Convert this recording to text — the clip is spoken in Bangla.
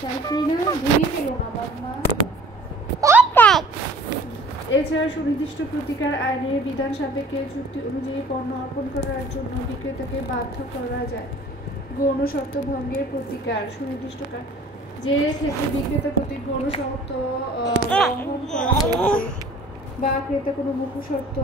সাইফিনা ভুলিয়ে ফেলো না বাবা। এছাড়া সুনির্দিষ্ট প্রতিকার আইনের বিধান সাপেক্ষে চুক্তি অনুযায়ী পণ্য অর্পণ করার জন্য বিক্রেতাকে বাধ্য করা যায়। গৌণ শর্ত ভঙ্গের প্রতিকার সুনির্দিষ্ট যে ক্ষেত্রে বিক্রেতা প্রতি গৌণ শর্ত লঙ্ঘন করা হয়েছে বা ক্রেতা কোনো মুখ্য শর্ত